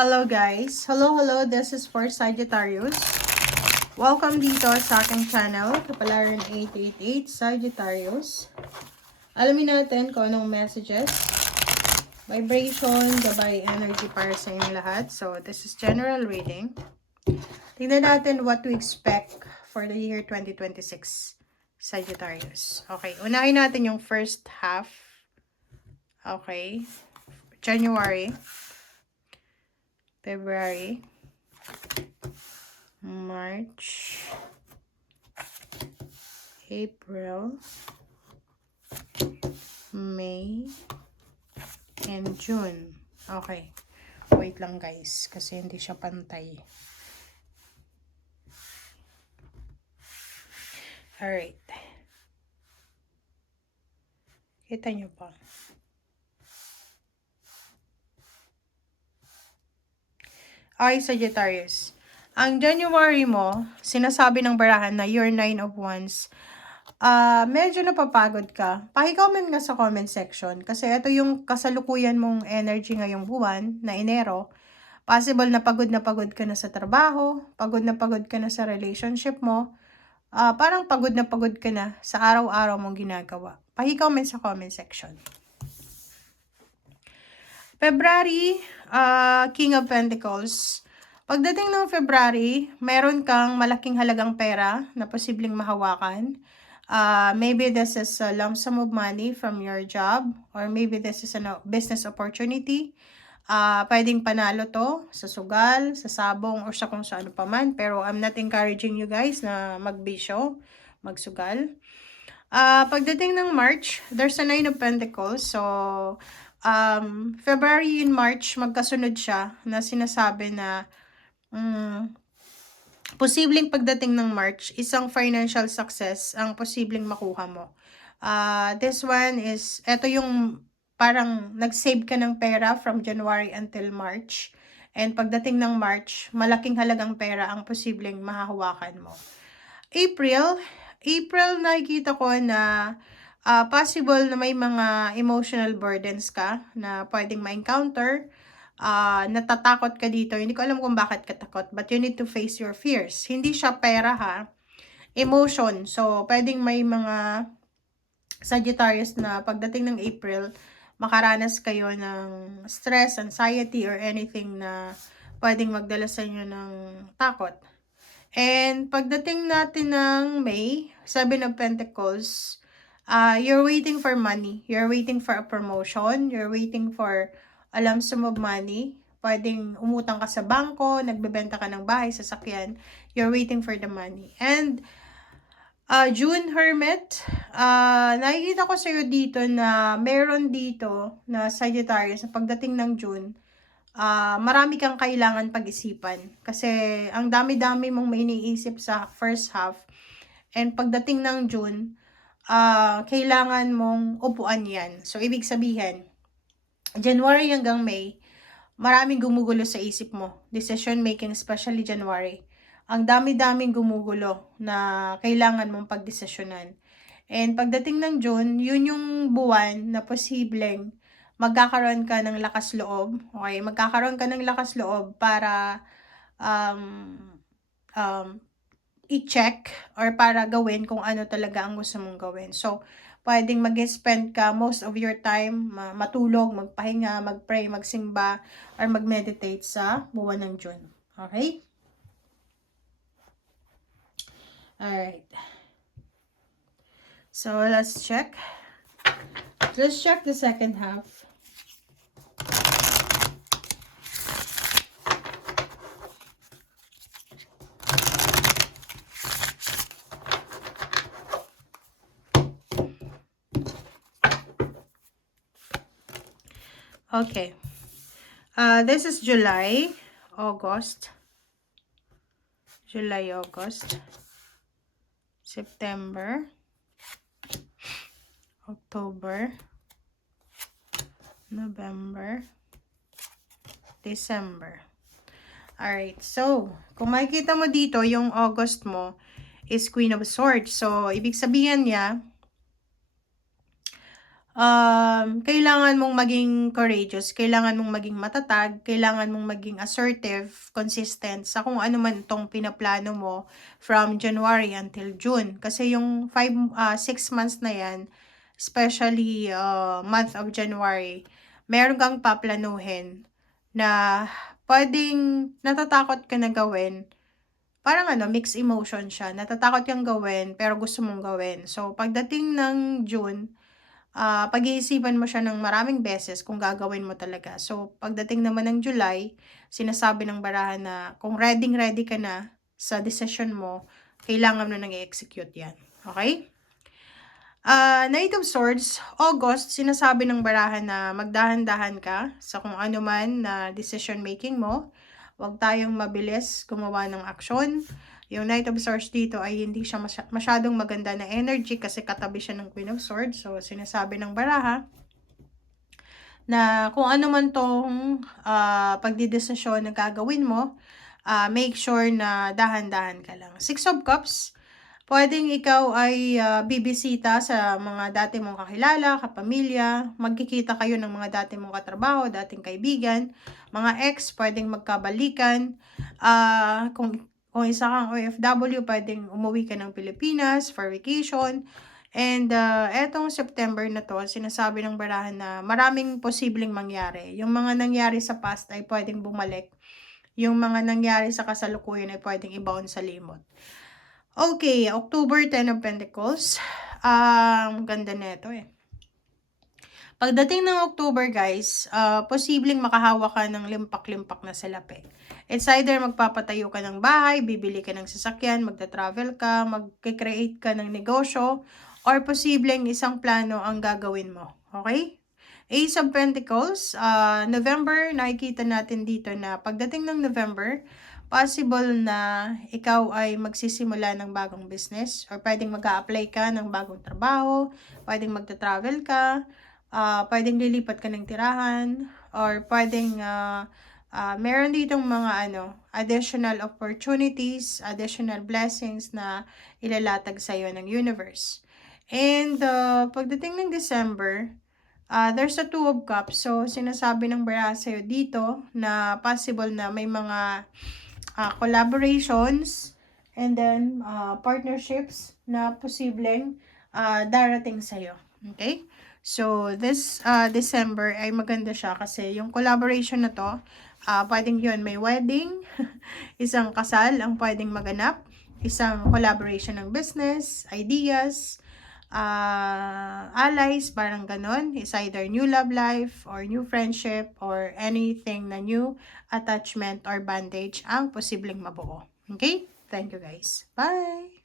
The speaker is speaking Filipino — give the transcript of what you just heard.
Hello guys! Hello! This is for Sagittarius. Welcome dito sa aking channel, Kapalaran 888 Sagittarius. Alamin natin kung anong messages, vibration, gabay, energy para sa inyong lahat. So, this is general reading. Tingnan natin what to expect for the year 2026, Sagittarius. Okay, unahin natin yung first half. Okay, January, February, March, April, May, and June. Okay. Wait lang guys, kasi hindi siya pantay. Alright. Kita nyo pa. Okay, Sagittarius. Ang January mo, sinasabi ng barahan na you're 9 of Wands. Medyo napapagod ka. Paki-comment nga sa comment section. Kasi ito yung kasalukuyan mong energy ngayong buwan na Enero. Possible na pagod ka na sa trabaho. Pagod ka na sa relationship mo. Parang pagod ka na sa araw-araw mong ginagawa. Paki-comment sa comment section. February, King of Pentacles. Pagdating ng February, meron kang malaking halagang pera na posibleng mahawakan. Maybe this is a lump sum of money from your job, or maybe this is a business opportunity. Pwedeng panalo to sa sugal, sa sabong, or sa kung saan pa man. Pero I'm not encouraging you guys na magbisyo, magsugal. Pagdating ng March, there's a 9 of Pentacles. So, February and March, magkasunod siya na sinasabi na posibleng pagdating ng March, isang financial success ang posibleng makuha mo. This one is, eto yung parang nag-save ka ng pera from January until March. And pagdating ng March, malaking halagang pera ang posibleng mahahawakan mo. April, nakikita ko na possible na may mga emotional burdens ka na pwedeng ma-encounter. Natatakot ka dito. Hindi ko alam kung bakit ka takot, but you need to face your fears. Hindi siya pera ha. Emotion. So, pwedeng may mga Sagittarius na pagdating ng April, makaranas kayo ng stress, anxiety, or anything na pwedeng magdala sa inyo ng takot. And pagdating natin ng May, 7 of Pentacles, you're waiting for money. You're waiting for a promotion. You're waiting for a lump sum of money. Pwedeng umutang ka sa bangko, nagbebenta ka ng bahay, sasakyan. You're waiting for the money. And June, Hermit, nakikita ko sa'yo dito na meron dito na Sagittarius sa pagdating ng June. Marami kang kailangan pag-isipan. Kasi ang dami-dami mong may iniisip sa first half. And pagdating ng June, kailangan mong upuan yan. So, ibig sabihin, January hanggang May, maraming gumugulo sa isip mo. Decision making, especially January. Ang dami-daming gumugulo na kailangan mong pagdesisyonan. And pagdating ng June, yun yung buwan na posibleng magkakaroon ka ng lakas loob. Okay, magkakaroon ka ng lakas loob para i-check or para gawin kung ano talaga ang gusto mong gawin. So, pwedeng mag-spend ka most of your time, matulog, magpahinga, mag-pray, magsimba, or mag-meditate sa buwan ng June. Okay? Alright. So, let's check. Let's check the second half. Okay. This is July, August, September, October, November, December. Alright, so, kung makikita mo dito, yung August mo is Queen of Swords. So, ibig sabihin niya, kailangan mong maging courageous, kailangan mong maging matatag, kailangan mong maging assertive, consistent sa kung ano man tong pinaplano mo from January until June. Kasi yung 6 months na yan, especially month of January, meron kang paplanuhin na pwedeng natatakot ka na gawin. Parang mixed emotion siya. Natatakot kang gawin, pero gusto mong gawin. So, pagdating ng June, pag-iisipan mo siya ng maraming beses kung gagawin mo talaga. So, pagdating naman ng July, sinasabi ng barahan na kung ready ka na sa decision mo, kailangan mo nang i-execute yan. Okay? Knight of Swords, August, sinasabi ng barahan na magdahan-dahan ka sa kung ano man na decision making mo. Huwag tayong mabilis gumawa ng aksyon. Yung Knight of Swords dito ay hindi siya masyadong maganda na energy kasi katabi siya ng Queen of Swords. So, sinasabi ng baraha na kung ano man tong pagdidesisyon na gagawin mo, make sure na dahan-dahan ka lang. Six of Cups, pwedeng ikaw ay bibisita sa mga dati mong kakilala, kapamilya, magkikita kayo ng mga dati mong katrabaho, dating kaibigan, mga ex, pwedeng magkabalikan. Kung isa kang OFW, pwedeng umuwi ka ng Pilipinas for vacation. And etong September na to, sinasabi ng barahan na maraming posibleng mangyari. Yung mga nangyari sa past ay pwedeng bumalik. Yung mga nangyari sa kasalukuyan ay pwedeng ibaon sa limot. Okay, October, 10 of Pentacles. Ganda nito eh. Pagdating ng October, guys, posibleng makahawa ka ng limpak-limpak na salapi. It's either magpapatayo ka ng bahay, bibili ka ng sasakyan, magta-travel ka, mag-create ka ng negosyo, or posibleng isang plano ang gagawin mo. Okay? Ace of Pentacles, November, nakikita natin dito na pagdating ng November, possible na ikaw ay magsisimula ng bagong business or pwedeng mag-a-apply ka ng bagong trabaho, pwedeng magta-travel ka, pwedeng lilipat ka ng tirahan, or pwedeng meron ditong mga additional opportunities, additional blessings na ilalatag sa iyo ng universe. And pagdating ng December, there's a Two of Cups. So, sinasabi ng baraha sa'yo dito na possible na may mga collaborations and then partnerships na posibleng darating sa'yo. Okay? So, this December ay maganda siya kasi yung collaboration na to, pwedeng yun, may wedding, isang kasal ang pwedeng maganap, isang collaboration ng business, ideas, allies, parang ganon. It's either new love life or new friendship or anything na new attachment or bandage ang posibleng mabuo. Okay? Thank you guys. Bye!